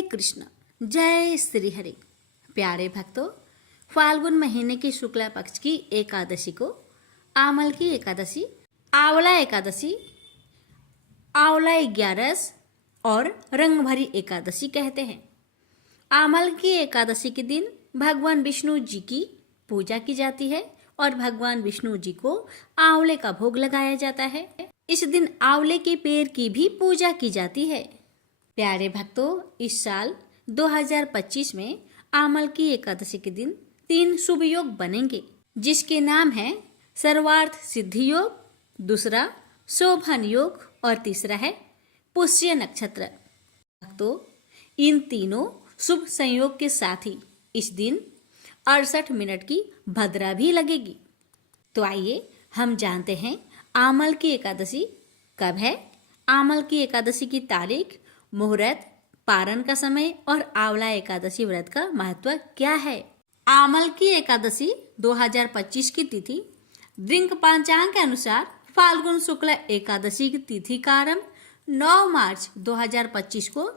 हरे कृष्ण, जय श्री हरि। प्यारे भक्तों, फाल्गुन महीने की शुक्ला पक्ष की एकादशी को आमल की एकादशी, आंवला एकादशी, आंवला 11 और रंगभरी एकादशी कहते हैं। आमल की एकादशी के दिन भगवान विष्णु जी की पूजा की जाती है और भगवान विष्णु जी को आंवले का भोग लगाया जाता है। इस दिन आंवले के पेड़ की भी पूजा की जाती है। प्यारे भक्तों, इस साल 2025 में आमल की एकादशी के दिन 3 शुभ योग बनेंगे, जिसके नाम है सर्वार्थ सिद्धि योग, दूसरा शोभन योग और तीसरा है पुष्य नक्षत्र। भक्तों, इन तीनों शुभ संयोग के साथ ही इस दिन 68 मिनट की भद्रा भी लगेगी। तो आइए हम जानते हैं आमल की एकादशी कब है, आमल की एकादशी की तारीख, मुहूर्त, पारण का समय और आंवला एकादशी व्रत का महत्व क्या है। आमल की एकादशी 2025 की तिथि दृंग पांचांग के अनुसार फाल्गुन शुक्ल एकादशी की तिथि का आरंभ 9 मार्च 2025 को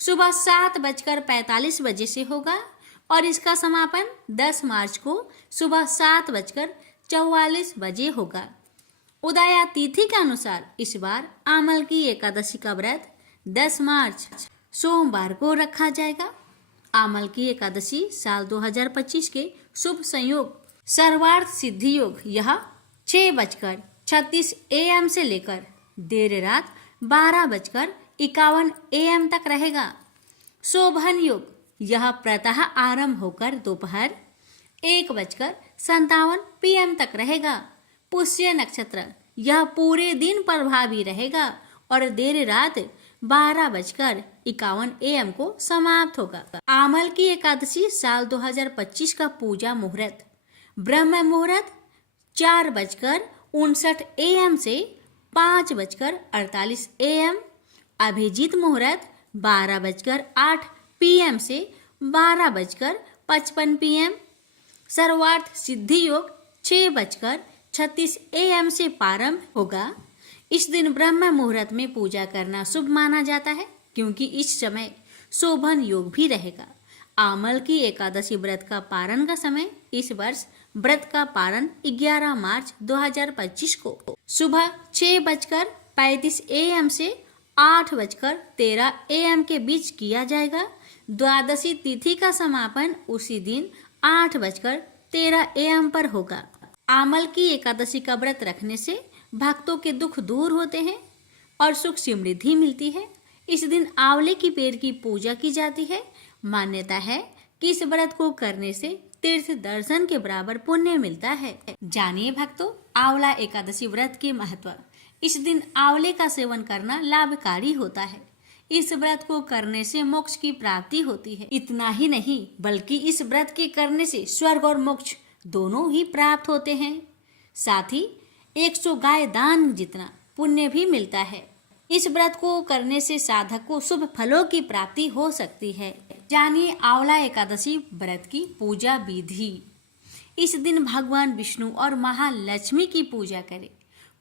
सुबह 7:45 बजे से होगा और इसका समापन 10 मार्च को सुबह 7:44 बजे होगा। उदया तिथि के अनुसार इस बार आमल की एकादशी का व्रत 10 मार्च सोमवार को रखा जाएगा। आमल की एकादशी साल 2025 के शुभ संयोग सर्वार्थ सिद्धि योग यह 6:36 AM से लेकर देर रात 12:51 AM तक रहेगा। शोभन योग यह प्रातः आरंभ होकर दोपहर 1:57 PM तक रहेगा। पुष्य नक्षत्र यह पूरे दिन प्रभावी रहेगा और देर रात 12:51 AM को समाप्त होगा। आमल की एकादशी साल 2025 का पूजा मुहूर्त ब्रह्म मुहूर्त 4:59 AM से 5:48 AM, अभिजीत मुहूर्त 12:08 PM से 12:55 PM, सर्वार्थ सिद्धि योग 6:36 AM से प्रारंभ होगा। इस दिन ब्रह्म मुहूर्त में पूजा करना शुभ माना जाता है, क्योंकि इस समय शोभन योग भी रहेगा। आमल की एकादशी व्रत का पारण का समय इस वर्ष व्रत का पारण 11 मार्च 2025 को सुबह 6:35 AM से 8:13 AM के बीच किया जाएगा। द्वादशी तिथि का समापन उसी दिन 8:13 AM पर होगा। आमल की एकादशी का व्रत रखने से भक्तों के दुख दूर होते हैं और सुख समृद्धि मिलती है। इस दिन आंवले की पेड़ की पूजा की जाती है। मान्यता है कि इस व्रत को करने से तीर्थ दर्शन के बराबर पुण्य मिलता है। जानिए भक्तों, आंवला एकादशी व्रत के महत्व। इस दिन आंवले का सेवन करना लाभकारी होता है। इस व्रत को करने से मोक्ष की प्राप्ति होती है। इतना ही नहीं, बल्कि इस व्रत के करने से स्वर्ग और मोक्ष दोनों ही प्राप्त होते हैं। साथ ही 100 गाय दान जितना पुण्य भी मिलता है। इस व्रत को करने से साधक को शुभ फलों की प्राप्ति हो सकती है। जानिए आंवला एकादशी व्रत की पूजा विधि। इस दिन भगवान विष्णु और महालक्ष्मी की पूजा करें।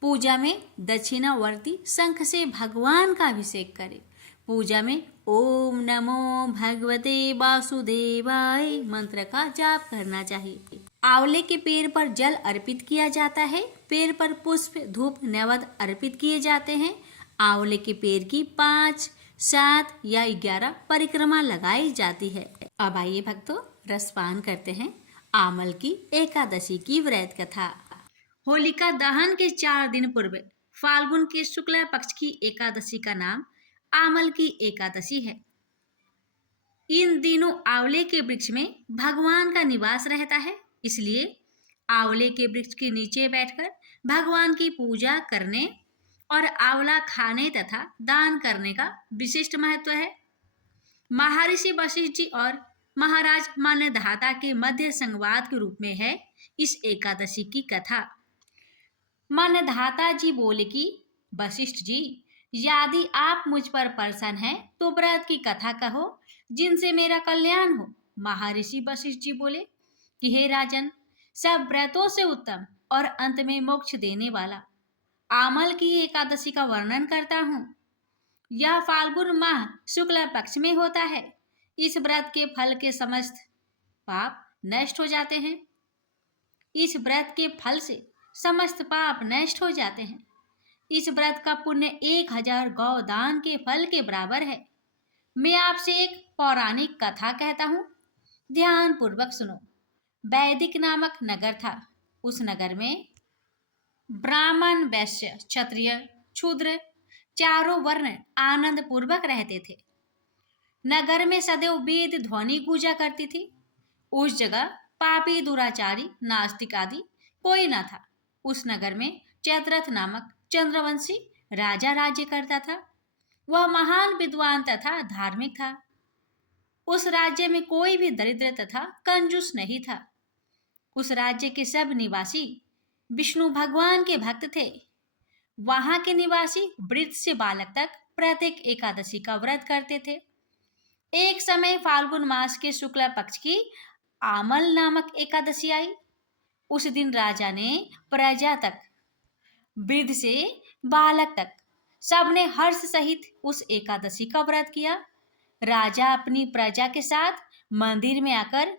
पूजा में दक्षिणावर्ती शंख से भगवान का अभिषेक करें। पूजा में ओम नमो भगवते वासुदेवाय मंत्र का जाप करना चाहिए। आंवले के पेड़ पर जल अर्पित किया जाता है। पेड़ पर पुष्प, धूप, नैवेद्य अर्पित किए जाते हैं। आंवले के पेड़ की 5, 7 या 11 परिक्रमा लगाई जाती है। अब आइए भक्तों, रसपान करते हैं आमल की एकादशी की व्रत कथा। होलिका दहन के 4 दिन पूर्व फाल्गुन के शुक्ला पक्ष की एकादशी का नाम आमल की एकादशी है। इन दिनों आंवले के वृक्ष में भगवान का निवास रहता है, इसलिए आंवले के वृक्ष के नीचे बैठकर भगवान की पूजा करने और आंवला खाने तथा दान करने का विशिष्ट महत्व है। महर्षि वशिष्ठ जी और महाराज मान्यधाता के मध्य संवाद के रूप में है इस एकादशी की कथा। मान्यधाता जी बोले कि वशिष्ठ जी, यदि आप मुझ पर प्रसन्न हैं तो व्रत की कथा कहो जिनसे मेरा कल्याण हो। महर्षि वशिष्ठ जी बोले कि हे राजन, सब व्रतों से उत्तम और अंत में मोक्ष देने वाला आमल की एकादशी का वर्णन करता हूँ। यह फाल्गुन माह शुक्ल पक्ष में होता है। इस व्रत के फल के समस्त पाप नष्ट हो जाते हैं। इस व्रत के फल से समस्त पाप नष्ट हो जाते हैं। इस व्रत का पुण्य 1000 गौ दान के फल के बराबर है। मैं आपसे एक पौराणिक कथा कहता हूँ, ध्यान पूर्वक सुनो। वैदिक नामक नगर था। उस नगर में ब्राह्मण, वैश्य, क्षत्रिय, शूद्र चारों वर्ण आनंद पूर्वक रहते थे। नगर में सदैव वेद ध्वनि गूंजा करती थी। उस जगह पापी, दुराचारी, नास्तिक आदि कोई न था। उस नगर में चैत्रथ नामक चंद्रवंशी राजा राज्य करता था। वह महान विद्वान तथा धार्मिक था। उस राज्य में कोई भी दरिद्र तथा कंजूस नहीं था। उस राज्य के सब निवासी विष्णु भगवान के भक्त थे। वहां के निवासी वृद्ध से बालक तक प्रत्येक एकादशी का व्रत करते थे। एक समय फाल्गुन मास के शुक्ल पक्ष की आमल नामक एकादशी आई। उस दिन राजा ने प्रजा तक, वृद्ध से बालक तक, सबने हर्ष सहित उस एकादशी का व्रत किया। राजा अपनी प्रजा के साथ मंदिर में आकर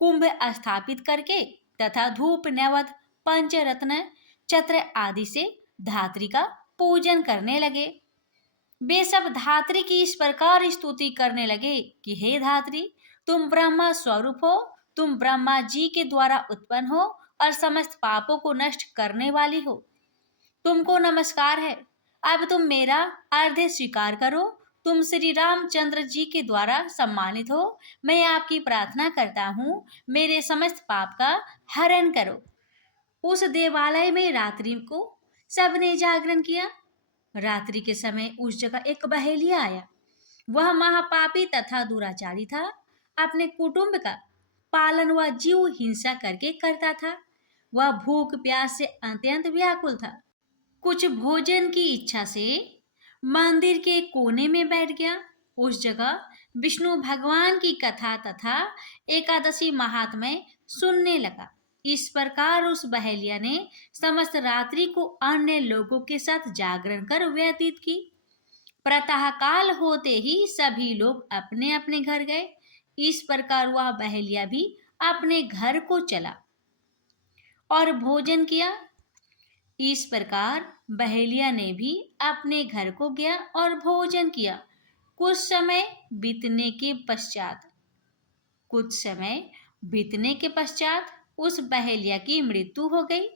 कुंभ स्थापित करके तथा धूप, नैवेद्य, पंचरत्न, छत्र आदि से धात्री का पूजन करने लगे। वे सब धात्री की इस प्रकार स्तुति करने लगे कि हे धात्री, तुम ब्रह्मा स्वरूप हो, तुम ब्रह्मा जी के द्वारा उत्पन्न हो और समस्त पापों को नष्ट करने वाली हो। तुमको नमस्कार है। अब तुम मेरा अर्घ्य स्वीकार करो। तुम श्री रामचंद्र जी के द्वारा सम्मानित हो। मैं आपकी प्रार्थना करता हूँ, मेरे समस्त पाप का हरण करो। उस देवालय में रात्रि को सबने जागरण किया। रात्रि के समय उस जगह एक बहेलिया आया। वह महापापी तथा दुराचारी था। अपने कुटुंब का पालन वह जीव हिंसा करके करता था। वह भूख प्यास से अत्यंत व्याकुल था। कुछ भोजन की इच्छा से मंदिर के कोने में बैठ गया। उस जगह विष्णु भगवान की कथा तथा एकादशी महात्म्य सुनने लगा। इस प्रकार उस बहेलिया ने समस्त रात्रि को अन्य लोगों के साथ जागरण कर व्यतीत की। प्रातः काल होते ही सभी लोग अपने अपने घर गए। इस प्रकार वह बहेलिया भी अपने घर को चला और भोजन किया। इस प्रकार बहेलिया ने भी अपने घर को गया और भोजन किया। कुछ समय बीतने के पश्चात उस बहेलिया की मृत्यु हो गई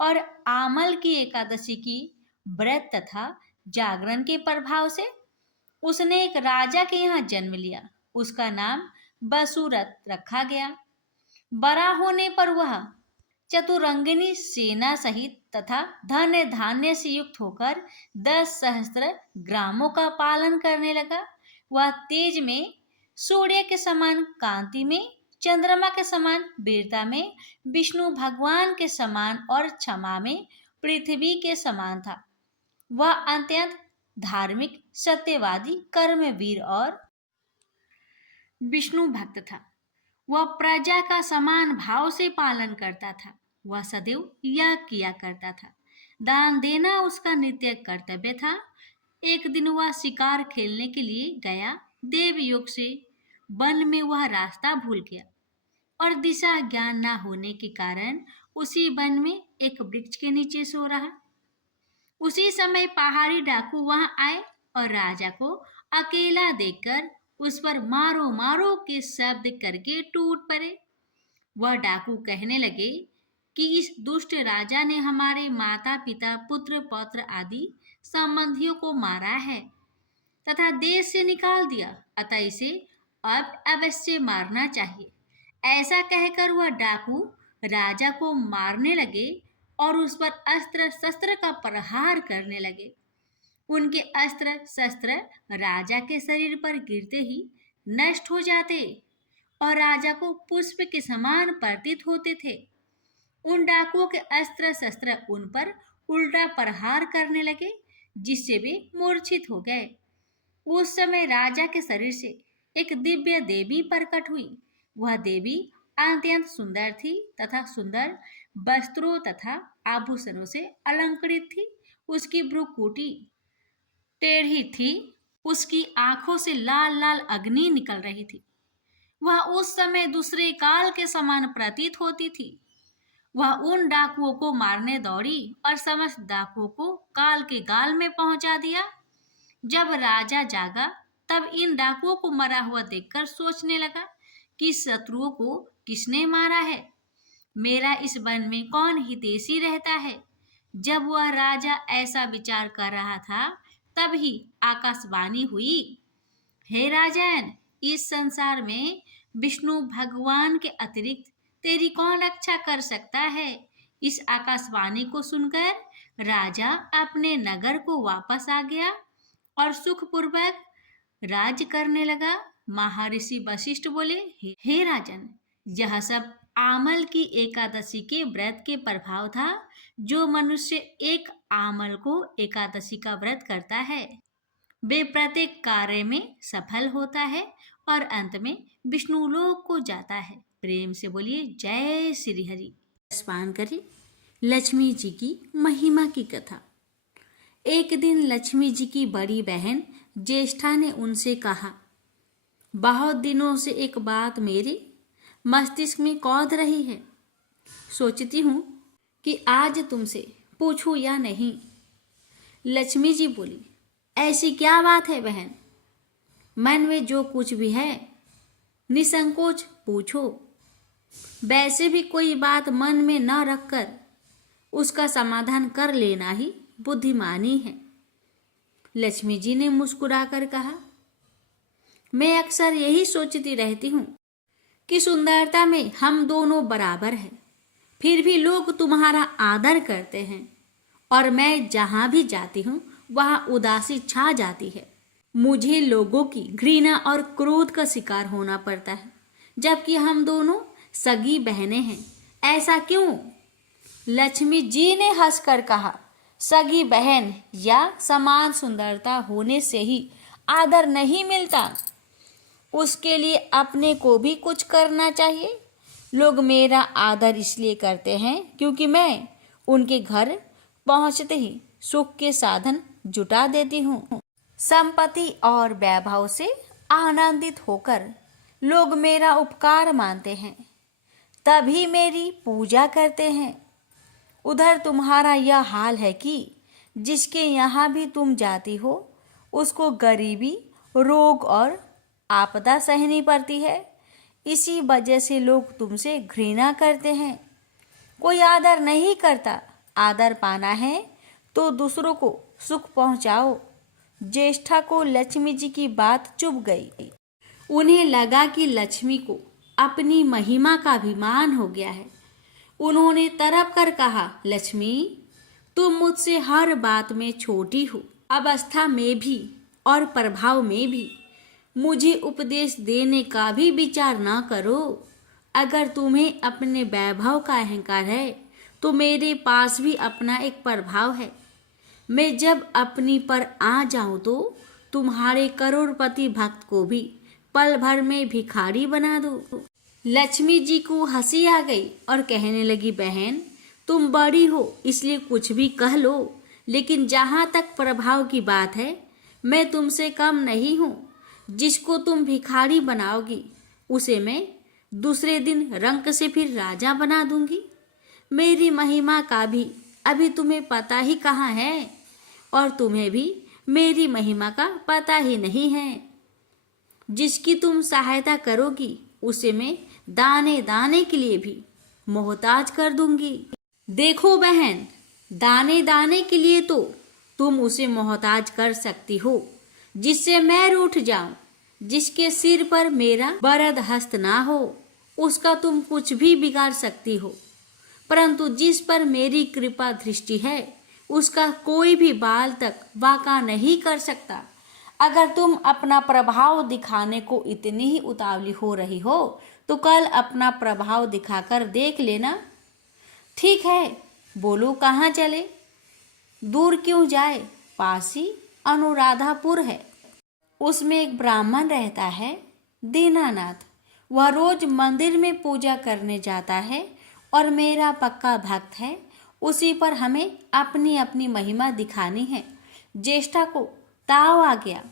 और आमल की एकादशी की व्रत तथा जागरण के प्रभाव से उसने एक राजा के यहाँ जन्म लिया। उसका नाम बसुरथ रखा गया। बड़ा होने पर वह चतुरंगिनी सेना सहित तथा धन धान्य से युक्त होकर 10 सहस्त्र ग्रामों का पालन करने लगा। वह तेज में, सूर्य के समान कांति में, चंद्रमा के समान वीरता में, विष्णु भगवान के समान और क्षमा में पृथ्वी के समान था। वह अत्यंत धार्मिक, सत्यवादी, कर्मवीर और विष्णु भक्त था। वह प्रजा का समान भाव से पालन करता था। वह सदैव यह किया करता था। दान देना उसका नित्य कर्तव्य था। एक दिन वह शिकार खेलने के लिए गया। देवयोग से वन में वह रास्ता भूल गया और दिशा ज्ञान न होने के कारण उसी वन में एक वृक्ष के नीचे सो रहा। उसी समय पहाड़ी डाकू वहां आए और राजा को अकेला देखकर उस पर मारो मारो के शब्द करके टूट पड़े। वह डाकू कहने लगे कि इस दुष्ट राजा ने हमारे माता पिता, पुत्र पौत्र आदि संबंधियों को मारा है तथा देश से निकाल दिया, अतः इसे अब अवश्य मारना चाहिए। ऐसा कहकर वह डाकू राजा को मारने लगे और उस पर अस्त्र शस्त्र का प्रहार करने लगे। उनके अस्त्र शस्त्र राजा के शरीर पर गिरते ही नष्ट हो जाते और राजा को पुष्प के समान प्रतीत होते थे। उन डाकुओं के अस्त्र शस्त्र उन पर उल्टा प्रहार करने लगे, जिससे वे मूर्छित हो गए। उस समय राजा के शरीर से एक दिव्य देवी प्रकट हुई। वह देवी अत्यंत सुंदर थी तथा सुंदर वस्त्रों तथा आभूषणों से अलंकृत थी। उसकी भ्रुकुटी टेढ़ी थी उसकी आंखों से लाल लाल अग्नि निकल रही थी। वह उस समय दूसरे काल के समान प्रतीत होती थी। वह उन डाकुओं को मारने दौड़ी और समस्त डाकुओं को काल के गाल में पहुंचा दिया। जब राजा जागा तब इन डाकुओं को मरा हुआ देखकर सोचने लगा कि शत्रुओं को किसने मारा है, मेरा इस वन में कौन हितैषी रहता है। जब वह राजा ऐसा विचार कर रहा था तभी आकाशवाणी हुई, हे राजन, इस संसार में विष्णु भगवान के अतिरिक्त तेरी कौन रक्षा कर सकता है। इस आकाशवाणी को सुनकर राजा अपने नगर को वापस आ गया और सुखपूर्वक राज करने लगा। महर्षि वशिष्ठ बोले, हे राजन, यह सब आमल की एकादशी के व्रत के प्रभाव था। जो मनुष्य एक आमल को एकादशी का व्रत करता है वे प्रत्येक कार्य में सफल होता है और अंत में विष्णु लोक को जाता है। प्रेम से बोलिए जय श्री हरि। स्मरण करें लक्ष्मी जी की महिमा की कथा। एक दिन लक्ष्मी जी की बड़ी बहन ज्येष्ठा ने उनसे कहा, बहुत दिनों से एक बात मेरे मस्तिष्क में कौध रही है, सोचती हूँ कि आज तुमसे पूछूं या नहीं। लक्ष्मी जी बोली, ऐसी क्या बात है बहन, मन में जो कुछ भी है निसंकोच पूछो। वैसे भी कोई बात मन में न रखकर उसका समाधान कर लेना ही बुद्धिमानी है। लक्ष्मी जी ने मुस्कुराकर कहा, मैं अक्सर यही सोचती रहती हूँ कि सुंदरता में हम दोनों बराबर हैं, फिर भी लोग तुम्हारा आदर करते हैं और मैं जहाँ भी जाती हूँ वहाँ उदासी छा जाती है। मुझे लोगों की घृणा और क्रोध का शिकार होना पड़ता है, जबकि हम दोनों सगी बहनें हैं। ऐसा क्यों? लक्ष्मी जी ने हंसकर कहा, सगी बहन या समान सुंदरता होने से ही आदर नहीं मिलता, उसके लिए अपने को भी कुछ करना चाहिए। लोग मेरा आदर इसलिए करते हैं क्योंकि मैं उनके घर पहुंचते ही सुख के साधन जुटा देती हूँ। संपत्ति और वैभव से आनंदित होकर लोग मेरा उपकार मानते हैं, तभी मेरी पूजा करते हैं। उधर तुम्हारा यह हाल है कि जिसके यहाँ भी तुम जाती हो उसको गरीबी, रोग और आपदा सहनी पड़ती है। इसी वजह से लोग तुमसे घृणा करते हैं। कोई आदर नहीं करता। आदर पाना है तो दूसरों को सुख पहुंचाओ। ज्येष्ठा को लक्ष्मी जी की बात चुभ गई। उन्हें लगा कि लक्ष्मी को अपनी महिमा का अभिमान हो गया है। उन्होंने तड़प कर कहा, लक्ष्मी, तुम मुझसे हर बात में छोटी हो, अवस्था में भी और प्रभाव में भी। मुझे उपदेश देने का भी विचार ना करो। अगर तुम्हें अपने वैभव का अहंकार है तो मेरे पास भी अपना एक प्रभाव है। मैं जब अपनी पर आ जाऊं तो तुम्हारे करोड़पति भक्त को भी पल भर में भिखारी बना दो। लक्ष्मी जी को हंसी आ गई और कहने लगी, बहन, तुम बड़ी हो इसलिए कुछ भी कह लो, लेकिन जहाँ तक प्रभाव की बात है मैं तुमसे कम नहीं हूँ। जिसको तुम भिखारी बनाओगी उसे मैं दूसरे दिन रंक से फिर राजा बना दूंगी। मेरी महिमा का भी अभी तुम्हें पता ही कहाँ है और तुम्हें भी मेरी महिमा का पता ही नहीं है। जिसकी तुम सहायता करोगी उसे मैं दाने दाने के लिए भी मोहताज कर दूंगी। देखो बहन, दाने दाने के लिए तो तुम उसे मोहताज कर सकती हो जिससे मैं रूठ जाऊं। जिसके सिर पर मेरा वरद हस्त ना हो उसका तुम कुछ भी बिगाड़ सकती हो, परंतु जिस पर मेरी कृपा दृष्टि है उसका कोई भी बाल तक वाका नहीं कर सकता। अगर तुम अपना प्रभाव दिखाने को इतनी ही उतावली हो रही हो तो कल अपना प्रभाव दिखाकर देख लेना। ठीक है, बोलो कहाँ चले? दूर क्यों जाए, पास ही अनुराधापुर है। उसमें एक ब्राह्मण रहता है, दीनानाथ। वह रोज मंदिर में पूजा करने जाता है और मेरा पक्का भक्त है। उसी पर हमें अपनी अपनी महिमा दिखानी है। ज्येष्ठा को ताव आ गया।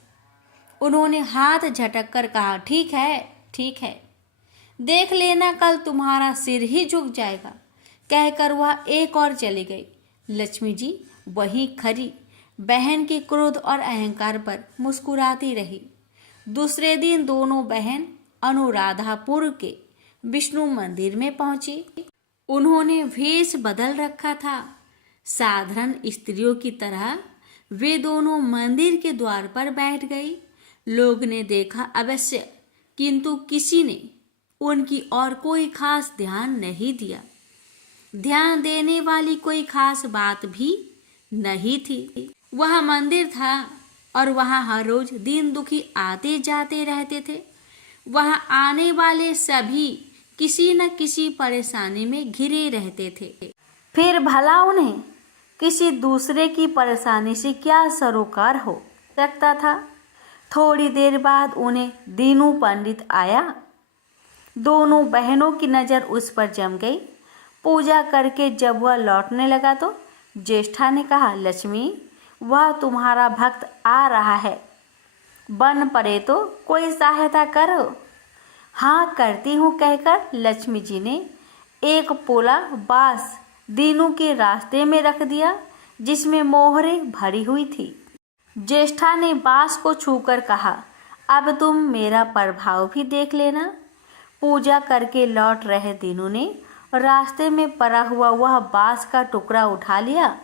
उन्होंने हाथ झटक कर कहा, ठीक है, ठीक है, देख लेना कल तुम्हारा सिर ही झुक जाएगा। कहकर वह एक और चली गई। लक्ष्मी जी वहीं खड़ी बहन के क्रोध और अहंकार पर मुस्कुराती रही। दूसरे दिन दोनों बहन अनुराधापुर के विष्णु मंदिर में पहुंची। उन्होंने वेश बदल रखा था। साधारण स्त्रियों की तरह वे दोनों मंदिर के द्वार पर बैठ गई। लोग ने देखा अवश्य, किंतु किसी ने उनकी और कोई खास ध्यान नहीं दिया। ध्यान देने वाली कोई खास बात भी नहीं थी। वह मंदिर था और वहां हर रोज दीन दुखी आते जाते रहते थे। वहां आने वाले सभी किसी न किसी परेशानी में घिरे रहते थे। फिर भला उन्हें किसी दूसरे की परेशानी से क्या सरोकार हो सकता था। थोड़ी देर बाद उन्हें दीनू पंडित आया। दोनों बहनों की नज़र उस पर जम गई। पूजा करके जब वह लौटने लगा तो ज्येष्ठा ने कहा, लक्ष्मी, वह तुम्हारा भक्त आ रहा है, बन पड़े तो कोई सहायता करो। हाँ करती हूँ, कहकर लक्ष्मी जी ने एक पोला बांस दीनू के रास्ते में रख दिया जिसमें मोहरें भरी हुई थी। ज्येष्ठा ने बांस को छूकर कहा, अब तुम मेरा प्रभाव भी देख लेना। पूजा करके लौट रहे दीनू ने रास्ते में पड़ा हुआ वह बांस का टुकड़ा उठा लिया।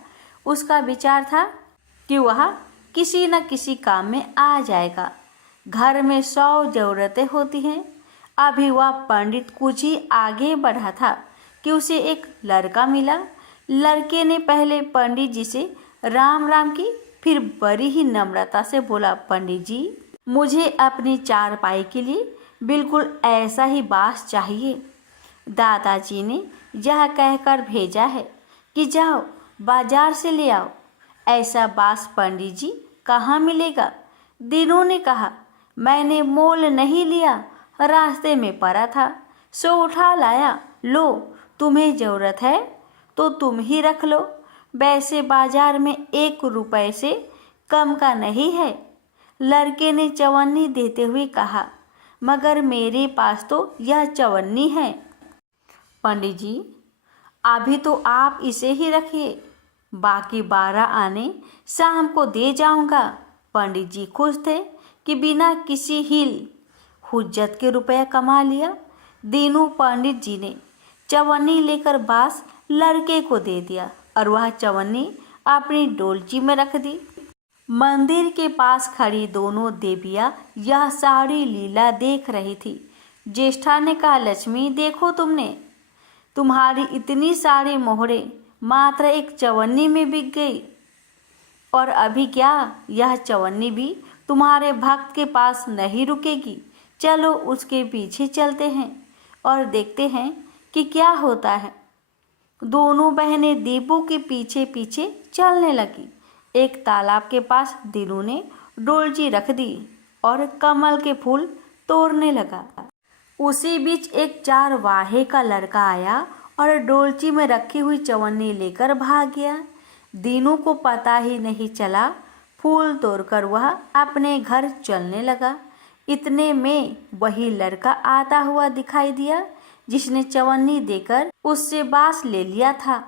उसका विचार था कि वह किसी न किसी काम में आ जाएगा। घर में 100 जरूरतें होती हैं। अभी वह पंडित कुछ ही आगे बढ़ा था कि उसे एक लड़का मिला। लड़के ने पहले पंडित जी से राम राम की, फिर बड़ी ही नम्रता से बोला, पंडित जी, मुझे अपनी चारपाई के लिए बिल्कुल ऐसा ही बांस चाहिए। दादाजी ने यह कहकर भेजा है कि जाओ बाजार से ले आओ। ऐसा बांस पंडित जी कहाँ मिलेगा? दीनू ने कहा, मैंने मोल नहीं लिया, रास्ते में पड़ा था सो उठा लाया। लो, तुम्हें जरूरत है तो तुम ही रख लो। वैसे बाजार में 1 रुपए से कम का नहीं है। लड़के ने चवन्नी देते हुए कहा, मगर मेरे पास तो यह चवन्नी है। पंडित जी, अभी तो आप इसे ही रखिए, बाकी 12 आने शाम को दे जाऊंगा। पंडित जी खुश थे कि बिना किसी हिल हुज्जत के रुपया कमा लिया। दीनू पंडित जी ने चवन्नी लेकर बांस लड़के को दे दिया और वह चवन्नी अपनी डोलची में रख दी। मंदिर के पास खड़ी दोनों देवियाँ यह सारी लीला देख रही थी। ज्येष्ठा ने कहा, लक्ष्मी, देखो तुमने, तुम्हारी इतनी सारी मोहरे मात्र एक चवन्नी में बिक गई। और अभी क्या, यह चवन्नी भी तुम्हारे भक्त के पास नहीं रुकेगी। चलो उसके पीछे चलते हैं और देखते हैं कि क्या होता है। दोनों बहनें दीपू के पीछे पीछे चलने लगी। एक तालाब के पास दीनू ने डोलची रख दी और कमल के फूल तोड़ने लगा। उसी बीच एक चारवाहे का लड़का आया और डोलची में रखी हुई चवन्नी लेकर भाग गया। दीनू को पता ही नहीं चला। फूल तोड़कर वह अपने घर चलने लगा। इतने में वही लड़का आता हुआ दिखाई दिया जिसने चवन्नी देकर उससे बांस ले लिया था।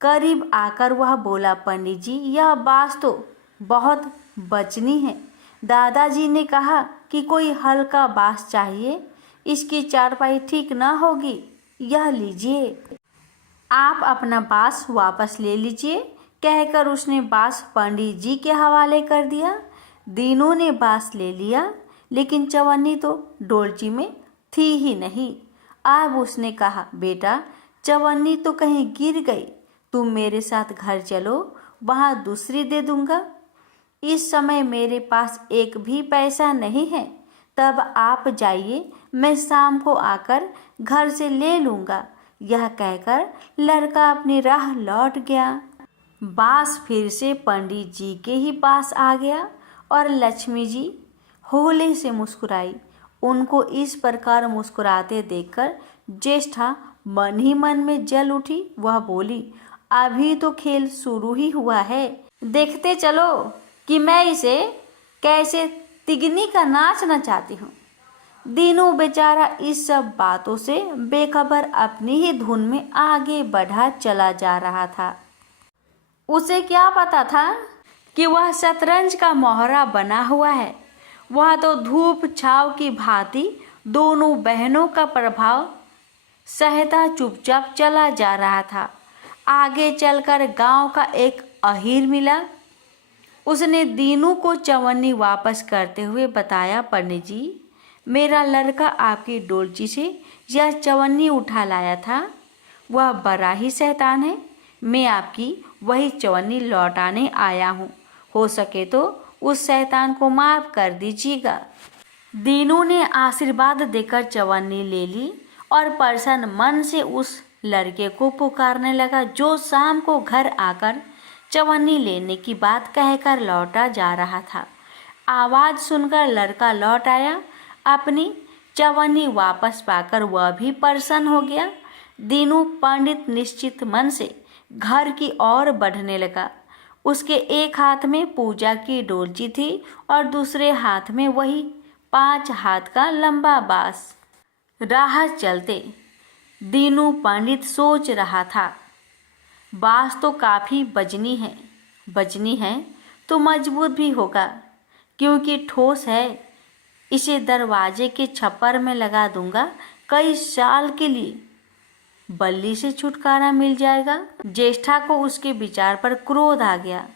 करीब आकर वह बोला, पंडित जी, यह बांस तो बहुत बचनी है। दादाजी ने कहा कि कोई हल्का बांस चाहिए, इसकी चारपाई ठीक न होगी। यह लीजिए, आप अपना बांस वापस ले लीजिए, कहकर उसने बांस पंडित जी के हवाले कर दिया। दीनू ने बांस ले लिया, लेकिन चवन्नी तो डोलची में थी ही नहीं। अब उसने कहा, बेटा, चवन्नी तो कहीं गिर गई, तुम मेरे साथ घर चलो, वहाँ दूसरी दे दूंगा। इस समय मेरे पास एक भी पैसा नहीं है, तब आप जाइए, मैं शाम को आकर घर से ले लूँगा। यह कहकर लड़का अपनी राह लौट गया। बांस फिर से पंडित जी के ही पास आ गया और लक्ष्मी जी होले से मुस्कुराई। उनको इस प्रकार मुस्कुराते देखकर ज्येष्ठा मन ही मन में जल उठी। वह बोली, अभी तो खेल शुरू ही हुआ है, देखते चलो कि मैं इसे कैसे तिगनी का नाच नचाती हूँ। दीनू बेचारा इस सब बातों से बेखबर अपनी ही धुन में आगे बढ़ा चला जा रहा था। उसे क्या पता था कि वह शतरंज का मोहरा बना हुआ है। वह तो धूप छाव की भांति दोनों बहनों का प्रभाव सहता चुपचाप चला जा रहा था। आगे चलकर गांव का एक अहीर मिला। उसने दीनू को चवन्नी वापस करते हुए बताया, पंडित जी, मेरा लड़का आपकी डोलची से यह चवन्नी उठा लाया था। वह बड़ा ही शैतान है। मैं आपकी वही चवन्नी लौटाने आया हूँ। हो सके तो उस शैतान को माफ कर दीजिएगा। दीनू ने आशीर्वाद देकर चवन्नी ले ली और प्रसन्न मन से उस लड़के को पुकारने लगा, जो शाम को घर आकर चवन्नी लेने की बात कहकर लौटा जा रहा था। आवाज़ सुनकर लड़का लौट आया। अपनी चवन्नी वापस पाकर वह भी प्रसन्न हो गया। दीनू पंडित निश्चित मन से घर की ओर बढ़ने लगा। उसके एक हाथ में पूजा की डोलची थी और दूसरे हाथ में वही 5 हाथ का लंबा बांस। राह चलते दीनू पंडित सोच रहा था, बांस तो काफ़ी बजनी है तो मजबूत भी होगा, क्योंकि ठोस है। इसे दरवाजे के छप्पर में लगा दूंगा, कई साल के लिए बल्ली से छुटकारा मिल जाएगा। ज्येष्ठा को उसके विचार पर क्रोध आ गया।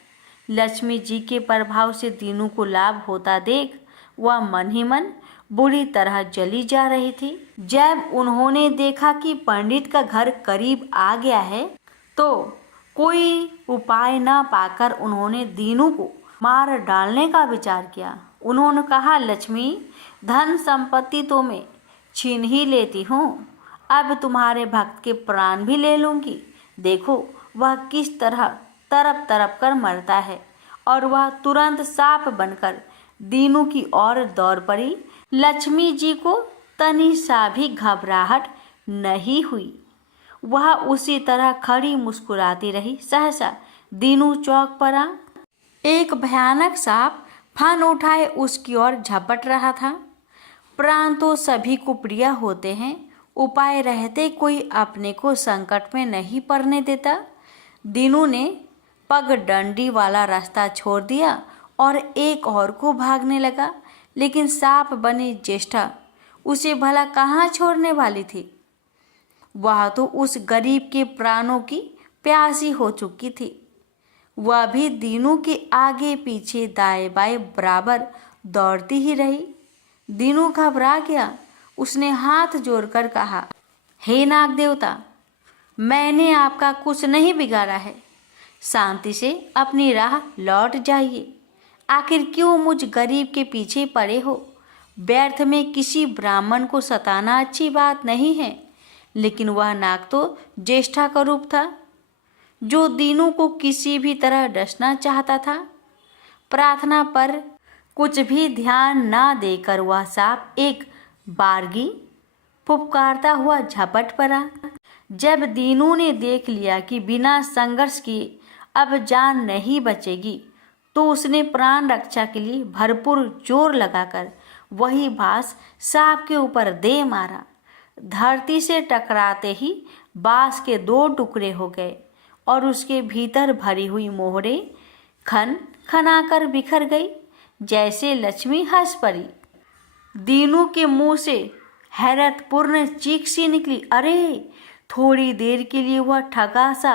लक्ष्मी जी के प्रभाव से दीनू को लाभ होता देख वह मन ही मन बुरी तरह जली जा रही थी। जब उन्होंने देखा कि पंडित का घर करीब आ गया है तो कोई उपाय न पाकर उन्होंने दीनू को मार डालने का विचार किया। उन्होंने कहा, लक्ष्मी, धन संपत्ति तो मैं छीन ही लेती हूँ, अब तुम्हारे भक्त के प्राण भी ले लूँगी। देखो वह किस तरह तरप तरप कर मरता है। और वह तुरंत सांप बनकर दीनू की ओर दौड़ पड़ी। लक्ष्मी जी को तनी सा भी घबराहट नहीं हुई। वह उसी तरह खड़ी मुस्कुराती रही। सहसा दीनू चौक पड़ा। एक भयानक सांप फन उठाए उसकी ओर झपट रहा था। प्राण तो सभी को प्रिय होते हैं, उपाय रहते कोई अपने को संकट में नहीं पड़ने देता। दीनू ने पगडंडी वाला रास्ता छोड़ दिया और एक और को भागने लगा, लेकिन सांप बनी ज्येष्ठा उसे भला कहाँ छोड़ने वाली थी। वह तो उस गरीब के प्राणों की प्यासी हो चुकी थी। वह भी दीनू के आगे पीछे दाएं बाएं बराबर दौड़ती ही रही। दीनू घबरा गया। उसने हाथ जोड़कर कहा, हे नाग देवता, मैंने आपका कुछ नहीं बिगाड़ा है। शांति से अपनी राह लौट जाइए। आखिर क्यों मुझ गरीब के पीछे पड़े हो। व्यर्थ में किसी ब्राह्मण को सताना अच्छी बात नहीं है। लेकिन वह नाग तो ज्येष्ठा का रूप था, जो दीनू को किसी भी तरह डसना चाहता था। प्रार्थना पर कुछ भी ध्यान ना देकर वह सांप एक बारगी फुफकारता हुआ झपट पड़ा। जब दीनू ने देख लिया कि बिना संघर्ष किए अब जान नहीं बचेगी, तो उसने प्राण रक्षा के लिए भरपूर जोर लगाकर वही बांस सांप के ऊपर दे मारा। धरती से टकराते ही बांस के 2 टुकड़े हो गए और उसके भीतर भरी हुई मोहरे खन खनाकर बिखर गई, जैसे लक्ष्मी हंस पड़ी। दीनू के मुंह से हैरतपूर्ण चीख सी निकली। अरे! थोड़ी देर के लिए वह ठगा सा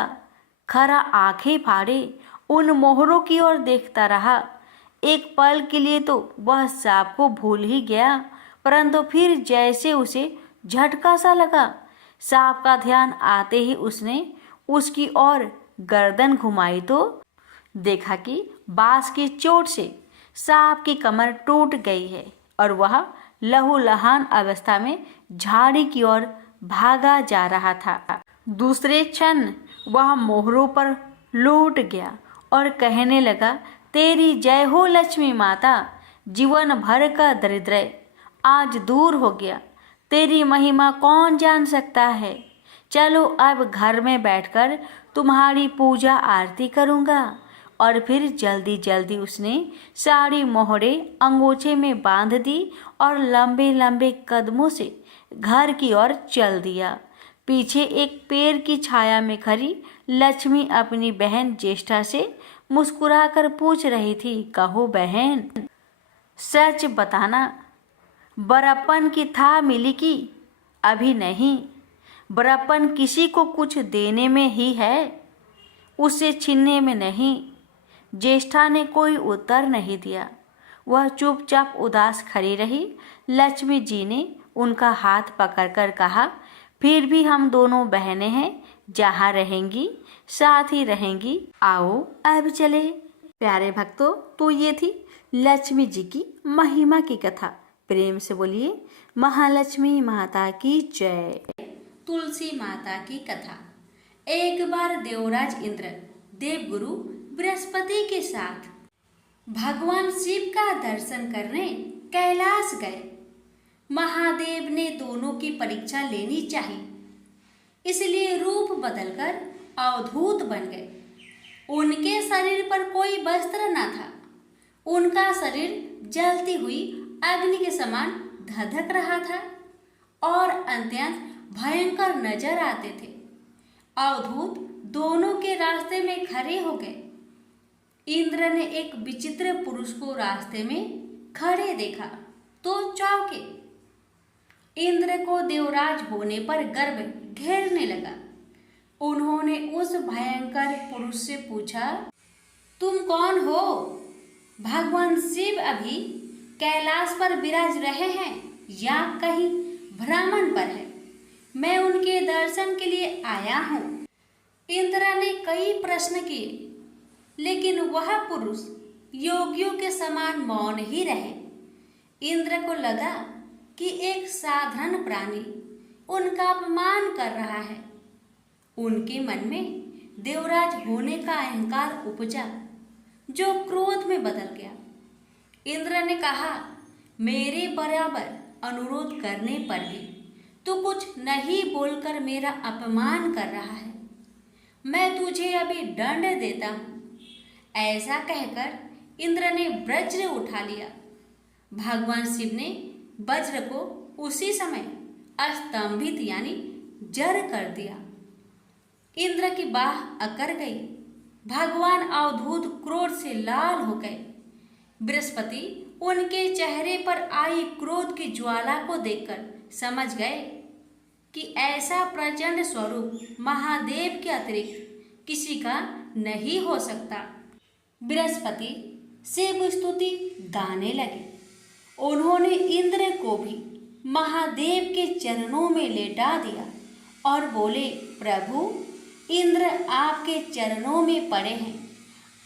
खरा आंखें फाड़े उन मोहरों की ओर देखता रहा। एक पल के लिए तो वह सांप को भूल ही गया, परंतु फिर जैसे उसे झटका सा लगा। सांप का ध्यान आते ही उसने उसकी ओर गर्दन घुमाई तो देखा कि बांस की चोट से सांप की कमर टूट गई है और वह लहूलुहान अवस्था में झाड़ी की ओर भागा जा रहा था। दूसरे क्षण वह मोहरों पर लौट गया और कहने लगा, तेरी जय हो लक्ष्मी माता। जीवन भर का दरिद्र आज दूर हो गया। तेरी महिमा कौन जान सकता है। चलो अब घर में बैठकर तुम्हारी पूजा आरती करूँगा और फिर जल्दी जल्दी उसने सारी मोहरे अंगोछे में बांध दी और लंबे लंबे कदमों से घर की ओर चल दिया। पीछे एक पेड़ की छाया में खड़ी लक्ष्मी अपनी बहन ज्येष्ठा से मुस्कुराकर पूछ रही थी, कहो बहन, सच बताना, बड़प्पन की था मिली कि अभी नहीं? बड़प्पन किसी को कुछ देने में ही है, उसे छीनने में नहीं। ज्येष्ठा ने कोई उत्तर नहीं दिया। वह चुपचाप उदास खड़ी रही। लक्ष्मी जी ने उनका हाथ पकड़कर कहा, फिर भी हम दोनों बहनें हैं, जहाँ रहेंगी साथ ही रहेंगी। आओ अब चले। प्यारे भक्तों, तो ये थी लक्ष्मी जी की महिमा की कथा। प्रेम से बोलिए महालक्ष्मी माता की जय। तुलसी माता की कथा। एक बार देवराज इंद्र देवगुरु बृहस्पति के साथ भगवान शिव का दर्शन करने कैलाश गए। महादेव ने दोनों की परीक्षा लेनी चाहिए, इसलिए रूप बदलकर अवधूत बन गए। उनके शरीर पर कोई वस्त्र न था। उनका शरीर जलती हुई अग्नि के समान धधक रहा था और अत्यंत भयंकर नजर आते थे। अवधूत दोनों के रास्ते में खड़े हो गए। इंद्र ने एक विचित्र पुरुष को रास्ते में खड़े देखा तो चौंके। इंद्र को देवराज होने पर गर्व घेरने लगा। उन्होंने उस भयंकर पुरुष से पूछा, तुम कौन हो? भगवान शिव अभी कैलाश पर विराज रहे हैं या कहीं भ्रमण पर है? मैं उनके दर्शन के लिए आया हूँ। इंद्र ने कई प्रश्न किए, लेकिन वह पुरुष योगियों के समान मौन ही रहे। इंद्र को लगा कि एक साधारण प्राणी उनका अपमान कर रहा है। उनके मन में देवराज होने का अहंकार उपजा, जो क्रोध में बदल गया। इंद्र ने कहा, मेरे बराबर अनुरोध करने पर भी तू कुछ नहीं बोलकर मेरा अपमान कर रहा है। मैं तुझे अभी दंड देता हूँ। ऐसा कहकर इंद्र ने वज्र उठा लिया। भगवान शिव ने वज्र को उसी समय स्तंभित यानी जड़ कर दिया। इंद्र की बाह अकड़ गई। भगवान अवधूत क्रोध से लाल हो गए। बृहस्पति उनके चेहरे पर आई क्रोध की ज्वाला को देखकर समझ गए कि ऐसा प्रचंड स्वरूप महादेव के अतिरिक्त किसी का नहीं हो सकता। बृहस्पति शिव स्तुति गाने लगे। उन्होंने इंद्र को भी महादेव के चरणों में लेटा दिया और बोले, प्रभु, इंद्र आपके चरणों में पड़े हैं,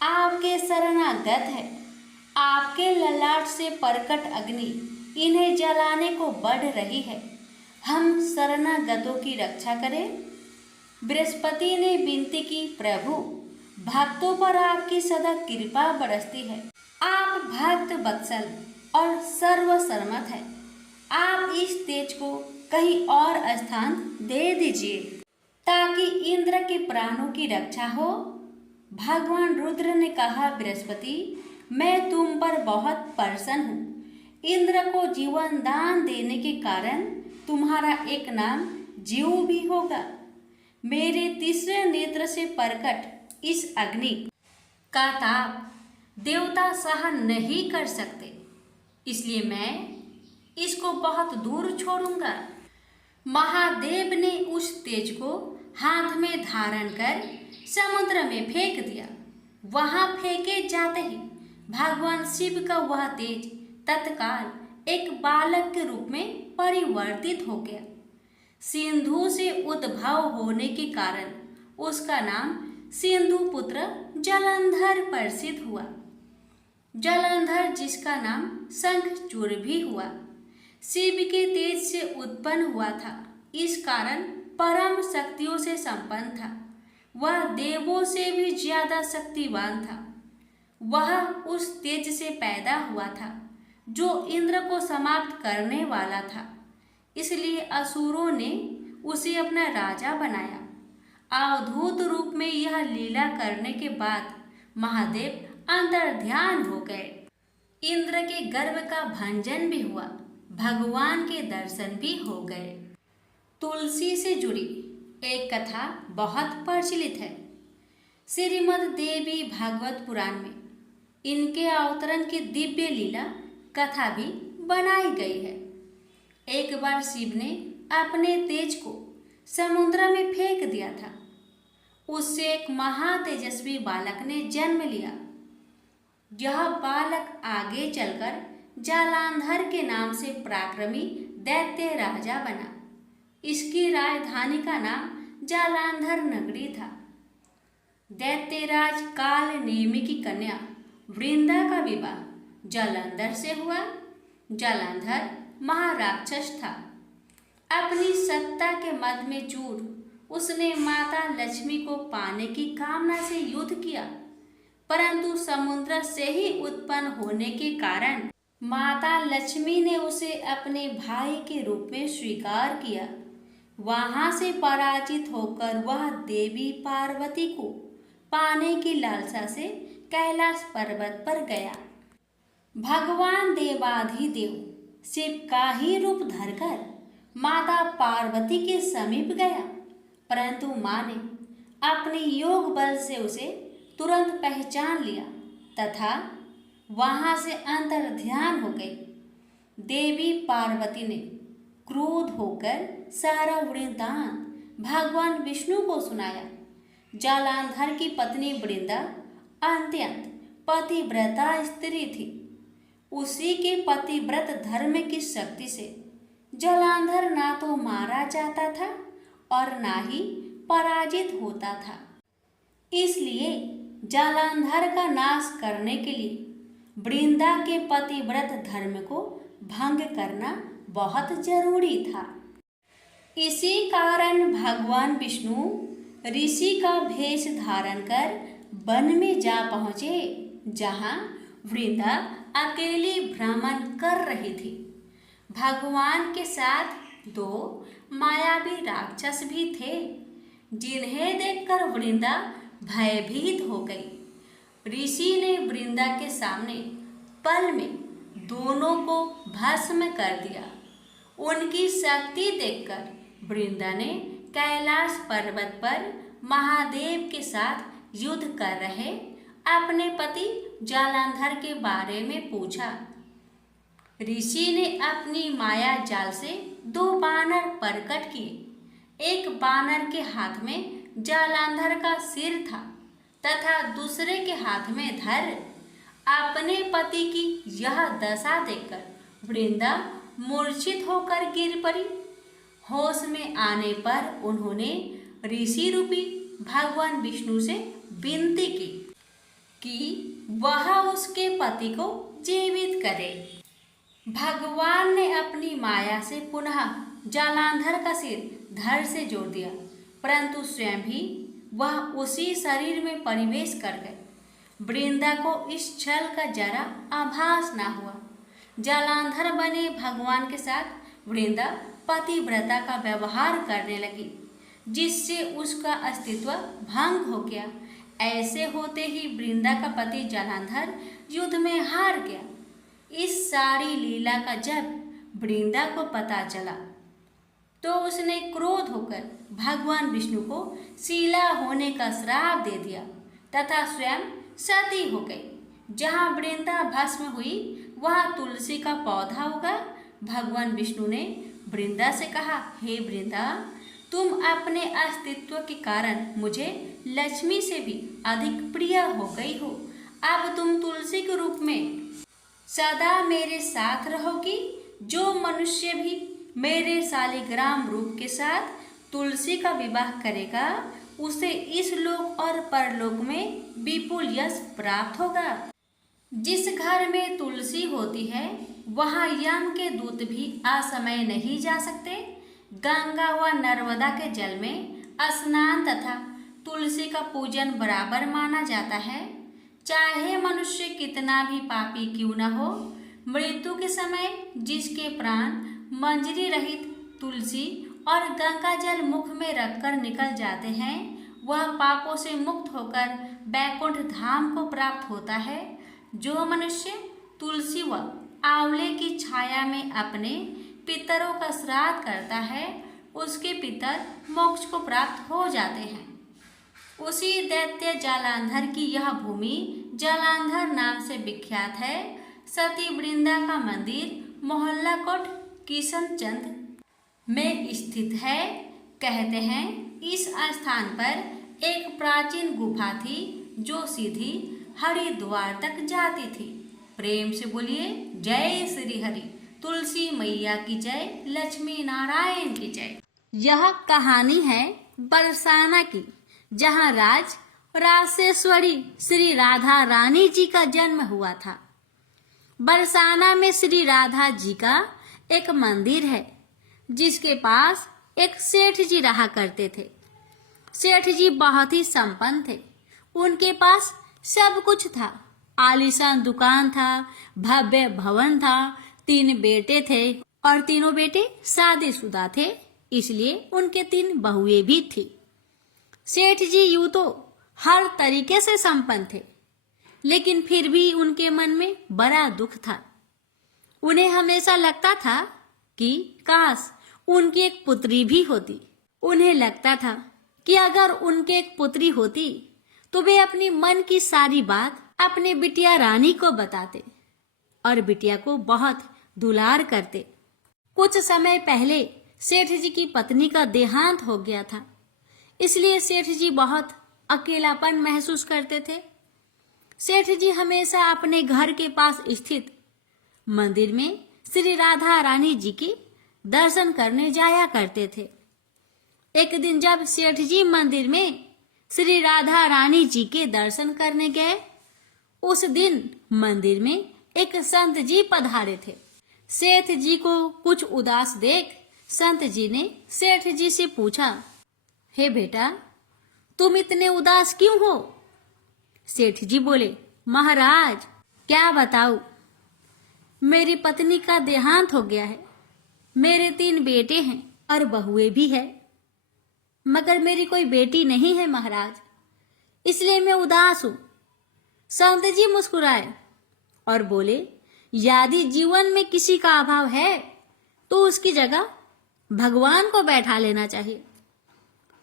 आपके शरणागत है। आपके ललाट से प्रकट अग्नि इन्हें जलाने को बढ़ रही है। हम शरणागतों की रक्षा करें। बृहस्पति ने विनती की, प्रभु, भक्तों पर आपकी सदा कृपा बरसती है। आप भक्त वत्सल और सर्वसम्मत है। आप इस तेज को कहीं और स्थान दे दीजिए ताकि इंद्र के प्राणों की रक्षा हो। भगवान रुद्र ने कहा, बृहस्पति, मैं तुम पर बहुत प्रसन्न हूँ। इंद्र को जीवन दान देने के कारण तुम्हारा एक नाम जीव भी होगा। मेरे तीसरे नेत्र से प्रकट इस अग्नि का ताप देवता सहन नहीं कर सकते, इसलिए मैं इसको बहुत दूर छोड़ूंगा। महादेव ने उस तेज को हाथ में धारण कर समुद्र में फेंक दिया। वहां फेंके जाते ही भगवान शिव का वह तेज तत्काल एक बालक के रूप में परिवर्तित हो गया। सिंधु से उद्भव होने के कारण उसका नाम सिंधु पुत्र जलंधर प्रसिद्ध हुआ। जलंधर जिसका नाम शंखचूड़ भी हुआ, शिव के तेज से उत्पन्न हुआ था। इस कारण परम शक्तियों से संपन्न था। वह देवों से भी ज्यादा शक्तिवान था। वह उस तेज से पैदा हुआ था जो इंद्र को समाप्त करने वाला था। इसलिए असुरों ने उसे अपना राजा बनाया। अवधूत रूप में यह लीला करने के बाद महादेव अंतर्ध्यान हो गए। इंद्र के गर्भ का भंजन भी हुआ, भगवान के दर्शन भी हो गए। तुलसी से जुड़ी एक कथा बहुत प्रचलित है। श्रीमद् देवी भागवत पुराण में इनके अवतरण की दिव्य लीला कथा भी बनाई गई है। एक बार शिव ने अपने तेज को समुद्र में फेंक दिया था। उससे एक महातेजस्वी बालक ने जन्म लिया। यह बालक आगे चलकर जालंधर के नाम से पराक्रमी दैत्य राजा बना। इसकी राजधानी का नाम जालंधर नगरी था। दैत्यराज काल नेमि की कन्या वृंदा का विवाह जालंधर से हुआ। जालंधर महाराक्षस था। अपनी सत्ता के मद में चूर उसने माता लक्ष्मी को पाने की कामना से युद्ध किया, परंतु समुद्र से ही उत्पन्न होने के कारण माता लक्ष्मी ने उसे अपने भाई के रूप में स्वीकार किया। वहां से पराजित होकर वह देवी पार्वती को पाने की लालसा से कैलाश पर्वत पर गया। भगवान देवाधिदेव शिव का ही रूप धरकर माता पार्वती के समीप गया, परंतु मां ने अपने योग बल से उसे तुरंत पहचान लिया तथा वहां से अंतर्ध्यान हो गई। देवी पार्वती ने क्रोध होकर सारा वृत्तांत भगवान विष्णु को सुनाया। जालंधर की पत्नी वृंदा अत्यंत पतिव्रता स्त्री थी। उसी के पतिव्रत धर्म की शक्ति से जालंधर ना तो मारा जाता था और ना ही पराजित होता था। इसलिए जालंधर का नाश करने के लिए वृंदा के पतिव्रत धर्म को भंग करना बहुत जरूरी था। इसी कारण भगवान विष्णु ऋषि का वेश धारण कर वन में जा पहुंचे, जहां वृंदा अकेली भ्रमण कर रही थी। भगवान के साथ दो मायावी राक्षस भी थे, जिन्हें देखकर वृंदा भयभीत हो गई। ऋषि ने वृंदा के सामने पल में दोनों को भस्म कर दिया। उनकी शक्ति देखकर वृंदा ने कैलाश पर्वत पर महादेव के साथ युद्ध कर रहे अपने पति जालंधर के बारे में पूछा। ऋषि ने अपनी माया जाल से दो बानर प्रकट किए। एक बानर के हाथ में जालंधर का सिर था तथा दूसरे के हाथ में धर। अपने पति की यह दशा देखकर वृंदा मूर्छित होकर गिर पड़ी। होश में आने पर उन्होंने ऋषि रूपी भगवान विष्णु से विनती की कि वह उसके पति को जीवित करे। भगवान ने अपनी माया से पुनः जालंधर का सिर धड़ से जोड़ दिया, परंतु स्वयं भी वह उसी शरीर में प्रवेश कर गए। वृंदा को इस छल का जरा आभास न हुआ। जालंधर बने भगवान के साथ वृंदा पतिव्रता का व्यवहार करने लगी, जिससे उसका अस्तित्व भंग हो गया। ऐसे होते ही वृंदा का पति जालंधर युद्ध में हार गया। इस सारी लीला का जब वृंदा को पता चला तो उसने क्रोध होकर भगवान विष्णु को शीला होने का श्राप दे दिया तथा स्वयं सती हो गई। जहाँ वृंदा भस्म हुई वहाँ तुलसी का पौधा उगा। भगवान विष्णु ने वृंदा से कहा, हे वृंदा, तुम अपने अस्तित्व के कारण मुझे लक्ष्मी से भी अधिक प्रिय हो गई हो। अब तुम तुलसी के रूप में सदा मेरे साथ रहोगी। जो मनुष्य भी मेरे शालिग्राम रूप के साथ तुलसी का विवाह करेगा, उसे इस लोक और परलोक में विपुल यश प्राप्त होगा। जिस घर में तुलसी होती है वहाँ यम के दूत भी असमय नहीं जा सकते। गंगा व नर्मदा के जल में स्नान तथा तुलसी का पूजन बराबर माना जाता है। चाहे मनुष्य कितना भी पापी क्यों न हो, मृत्यु के समय जिसके प्राण मंजरी रहित तुलसी और गंगा जल मुख में रखकर निकल जाते हैं, वह पापों से मुक्त होकर बैकुंठ धाम को प्राप्त होता है। जो मनुष्य तुलसी व आंवले की छाया में अपने पितरों का श्राद्ध करता है, उसके पितर मोक्ष को प्राप्त हो जाते हैं। उसी दैत्य जालंधर की यह भूमि जालंधर नाम से विख्यात है। सती वृंदा का मंदिर मोहल्ला कोट किशनचंद में स्थित है। कहते हैं इस स्थान पर एक प्राचीन गुफा थी जो सीधी हरिद्वार तक जाती थी। प्रेम से बोलिए जय श्री हरि। तुलसी मैया की जय, लक्ष्मी नारायण की जय। यह कहानी है बरसाना की, जहाँ रासेश्वरी श्री राधा रानी जी का जन्म हुआ था। बरसाना में श्री राधा जी का एक मंदिर है, जिसके पास एक सेठ जी रहा करते थे। सेठ जी बहुत ही संपन्न थे। उनके पास सब कुछ था। आलीशान दुकान था, भव्य भवन था, 3 बेटे थे और तीनों बेटे शादीशुदा थे, इसलिए उनके 3 बहुएं भी थी। सेठ जी यूं तो हर तरीके से संपन्न थे, लेकिन फिर भी उनके मन में बड़ा दुख था। उन्हें हमेशा लगता था कि काश उनकी एक पुत्री भी होती। उन्हें लगता था कि अगर उनके एक पुत्री होती तो वे अपनी मन की सारी बात अपनी बिटिया रानी को बताते और बिटिया को बहुत दुलार करते। कुछ समय पहले सेठ जी की पत्नी का देहांत हो गया था, इसलिए सेठ जी बहुत अकेलापन महसूस करते थे। सेठ जी हमेशा अपने घर के पास स्थित मंदिर में श्री राधा रानी जी की दर्शन करने जाया करते थे। एक दिन जब सेठ जी मंदिर में श्री राधा रानी जी के दर्शन करने गए, उस दिन मंदिर में एक संत जी पधारे थे। सेठ जी को कुछ उदास देख संत जी ने सेठ जी से पूछा, हे बेटा, तुम इतने उदास क्यों हो? सेठ जी बोले, महाराज क्या बताऊं, मेरी पत्नी का देहांत हो गया है। मेरे 3 बेटे हैं और बहुएं भी है, मगर मेरी कोई बेटी नहीं है महाराज, इसलिए मैं उदास हूं। संत जी मुस्कुराए और बोले, यदि जीवन में किसी का अभाव है तो उसकी जगह भगवान को बैठा लेना चाहिए।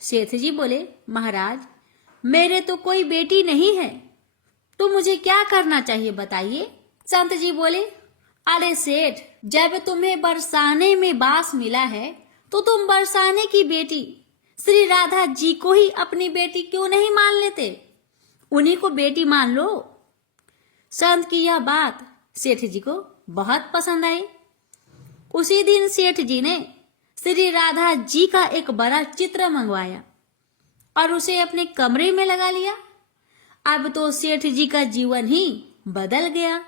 सेठ जी बोले, महाराज मेरे तो कोई बेटी नहीं है, तो मुझे क्या करना चाहिए बताइए। संत जी बोले, अरे सेठ, जब तुम्हें बरसाने में बास मिला है तो तुम बरसाने की बेटी श्री राधा जी को ही अपनी बेटी क्यों नहीं मान लेते? उन्हीं को बेटी मान लो। संत की यह बात सेठ जी को बहुत पसंद आई। उसी दिन सेठ जी ने श्री राधा जी का एक बड़ा चित्र मंगवाया और उसे अपने कमरे में लगा लिया। अब तो सेठ जी का जीवन ही बदल गया।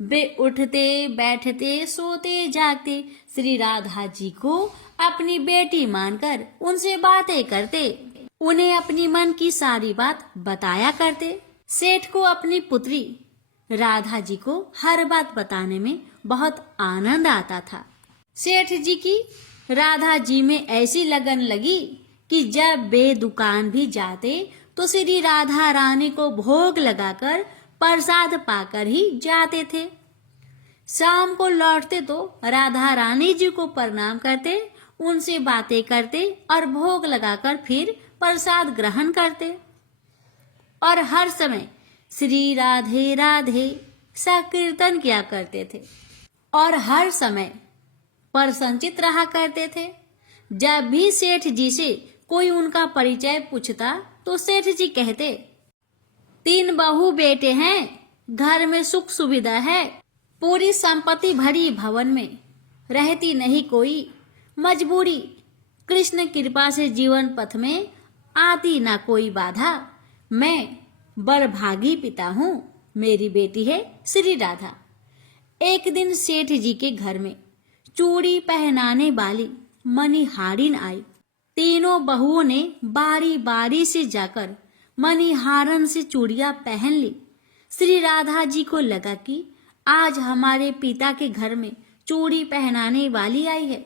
वे उठते बैठते सोते जागते श्री राधा जी को अपनी बेटी मानकर उनसे बातें करते, उन्हें अपनी मन की सारी बात बताया करते। सेठ को अपनी पुत्री राधा जी को हर बात बताने में बहुत आनंद आता था। सेठ जी की राधा जी में ऐसी लगन लगी कि जब वे दुकान भी जाते तो श्री राधा रानी को भोग लगाकर प्रसाद पाकर ही जाते थे। शाम को लौटते तो राधा रानी जी को प्रणाम करते, उनसे बातें करते और भोग लगाकर फिर प्रसाद ग्रहण करते और हर समय श्री राधे राधे सा कीर्तन किया करते थे और हर समय प्रसन्नचित रहा करते थे। जब भी सेठ जी से कोई उनका परिचय पूछता तो सेठ जी कहते, 3 बहू बेटे हैं, घर में सुख सुविधा है, पूरी संपत्ति भरी भवन में, रहती नहीं कोई मजबूरी, कृष्ण कृपा से जीवन पथ में आती ना कोई बाधा, मैं बड़भागी पिता हूँ, मेरी बेटी है श्री राधा। एक दिन सेठ जी के घर में चूड़ी पहनाने वाली मणिहारिन आई। तीनों बहुओं ने बारी बारी से जाकर मणिहारन से चूड़ियां पहन ली। श्री राधा जी को लगा कि आज हमारे पिता के घर में चूड़ी पहनाने वाली आई है,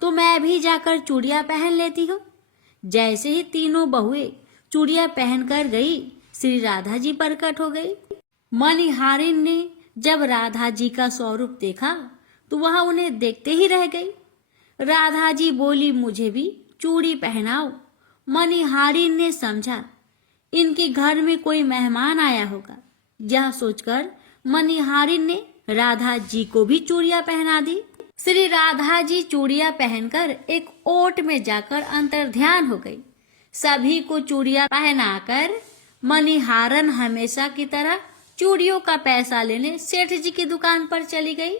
तो मैं भी जाकर चूड़ियां पहन लेती हूँ। जैसे ही तीनों बहुएं चूड़ियां पहनकर गई, श्री राधा जी प्रकट हो गई। मणिहारिन ने जब राधा जी का स्वरूप देखा तो वह उन्हें देखते ही रह गई। राधा जी बोली, मुझे भी चूड़ी पहनाओ। मणिहारिन ने समझा इनके घर में कोई मेहमान आया होगा। यह सोचकर मणिहारिन ने राधा जी को भी चूड़ियां पहना दी। श्री राधा जी चूड़ियां पहनकर एक ओट में जाकर अंतर्ध्यान हो गई। सभी को चूड़ियां पहनाकर मणिहारन हमेशा की तरह चूड़ियों का पैसा लेने सेठ जी की दुकान पर चली गई।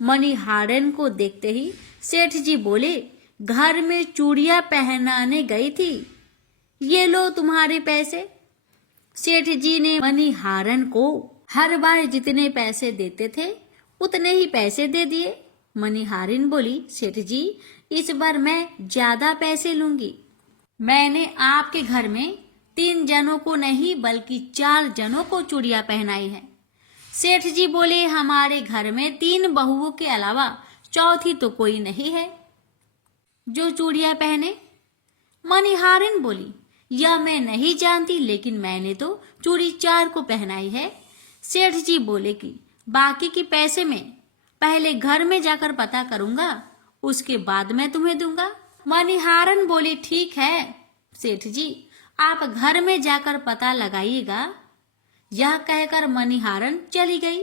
मणिहारन को देखते ही सेठ जी बोले, घर में चूड़ियां पहनाने गई थी, ये लो तुम्हारे पैसे। सेठ जी ने मणिहारन को हर बार जितने पैसे देते थे उतने ही पैसे दे दिए। मणिहारिन बोली, सेठ जी इस बार मैं ज्यादा पैसे लूंगी। मैंने आपके घर में 3 जनों को नहीं बल्कि 4 जनों को चूड़ियां पहनाई है। सेठ जी बोले, हमारे घर में 3 बहुओं के अलावा चौथी तो कोई नहीं है जो चूड़ियां पहने। मणिहारिन बोली, यह मैं नहीं जानती, लेकिन मैंने तो चूड़ी 4 को पहनाई है। सेठ जी बोले कि बाकी के पैसे में पहले घर में जाकर पता करूंगा, उसके बाद मैं तुम्हें दूंगा। मणिहारन बोले, ठीक है सेठ जी, आप घर में जाकर पता लगाइएगा। यह कहकर मणिहारन चली गई।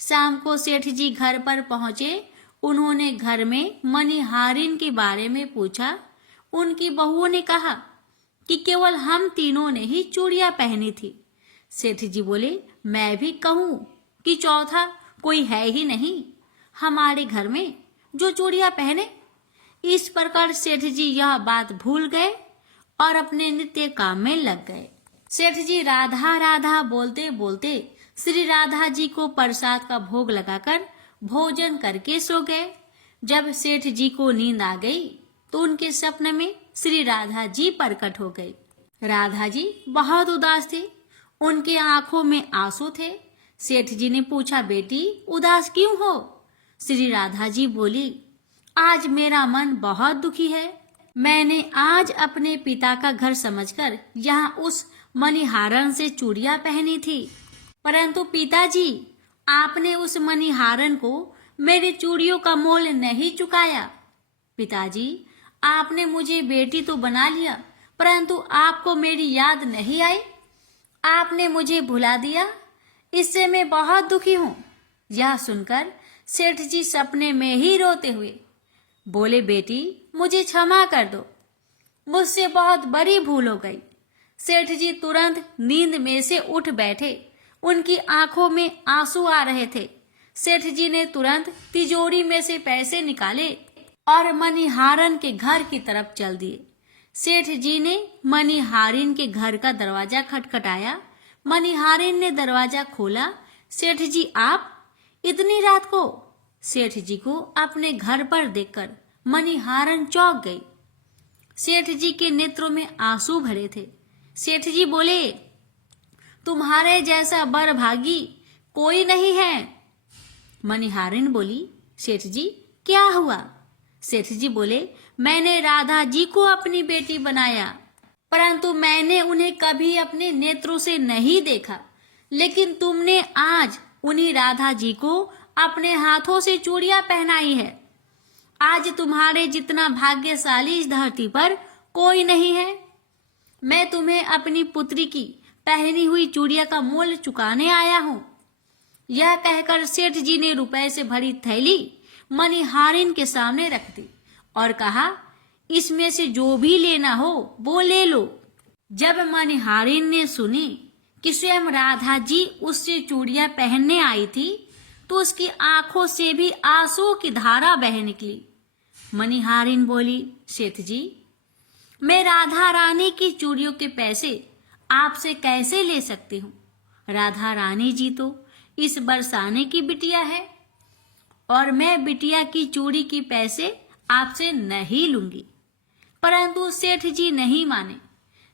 शाम को सेठ जी घर पर पहुंचे। उन्होंने घर में मणिहारिन के बारे में पूछा। उनकी बहुओं ने कहा कि केवल हम तीनों ने ही चूड़ियां पहनी थी। सेठ जी बोले, मैं भी कहूं कि चौथा कोई है ही नहीं हमारे घर में जो चूड़ियां पहने। इस प्रकार सेठ जी यह बात भूल गए और अपने नित्य काम में लग गए। सेठ जी राधा राधा बोलते बोलते श्री राधा जी को प्रसाद का भोग लगाकर भोजन करके सो गए। जब सेठ जी को नींद आ गई तो उनके सपने में श्री राधा जी प्रकट हो गई। राधा जी बहुत उदास थे, उनके आंखों में आंसू थे। सेठ जी ने पूछा, बेटी उदास क्यों हो? श्री राधा जी बोली, आज मेरा मन बहुत दुखी है। मैंने आज अपने पिता का घर समझकर यहाँ उस मणिहारन से चूड़ियां पहनी थी, परंतु पिताजी आपने उस मणिहारन को मेरी चूड़ियों का मोल नहीं चुकाया। पिताजी आपने मुझे बेटी तो बना लिया, परंतु आपको मेरी याद नहीं आई, आपने मुझे भुला दिया, इससे मैं बहुत दुखी हूँ। यह सुनकर सेठ जी सपने में ही रोते हुए बोले, बेटी मुझे क्षमा कर दो, मुझसे बहुत बड़ी भूल हो गई। सेठ जी तुरंत नींद में से उठ बैठे, उनकी आंखों में आंसू आ रहे थे। सेठ जी ने तुरंत तिजोरी में से पैसे निकाले और मणिहारन के घर की तरफ चल दिए। सेठ जी ने मणिहारिन के घर का दरवाजा खटखटाया। मणिहारिन ने दरवाजा खोला। सेठ जी आप इतनी रात को? सेठ जी को अपने घर पर देखकर मणिहारन चौंक गई। सेठ जी के नेत्रों में आंसू भरे थे। सेठ जी बोले, तुम्हारे जैसा बड़भागी कोई नहीं है। मणिहारिन बोली, सेठ जी क्या हुआ? सेठ जी बोले, मैंने राधा जी को अपनी बेटी बनाया, परंतु मैंने उन्हें कभी अपने नेत्रों से नहीं देखा, लेकिन तुमने आज उन्हीं राधा जी को अपने हाथों से चूड़ियां पहनाई है। आज तुम्हारे जितना भाग्यशाली इस धरती पर कोई नहीं है। मैं तुम्हें अपनी पुत्री की पहनी हुई चूड़िया का मोल चुकाने आया हूँ। यह कहकर सेठ जी ने रुपए से भरी थैली मणिहारिन के सामने रख दी और कहा, इसमें से जो भी लेना हो वो ले लो। जब मणिहारिन ने सुनी कि स्वयं राधा जी उससे चूड़ियां पहनने आई थी तो उसकी आंखों से भी आंसू की धारा बह निकली। मणिहारिन बोली, सेठ जी मैं राधा रानी की चूड़ियों के पैसे आपसे कैसे ले सकती हूँ? राधा रानी जी तो इस बरसाने की बिटिया है और मैं बिटिया की चूड़ी के पैसे आपसे नहीं लूंगी। परंतु सेठ जी नहीं माने।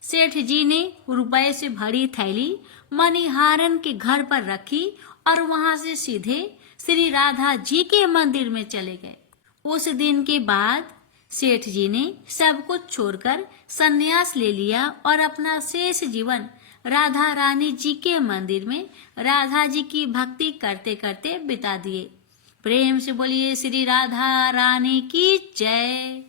सेठ जी ने रुपए से भरी थैली मणिहारन के घर पर रखी और वहां से सीधे श्री राधा जी के मंदिर में चले गए। उस दिन के बाद सेठ जी ने सब कुछ छोड़कर संन्यास ले लिया और अपना शेष जीवन राधा रानी जी के मंदिर में राधा जी की भक्ति करते करते बिता दिए। प्रेम से बोलिए श्री राधा रानी की जय।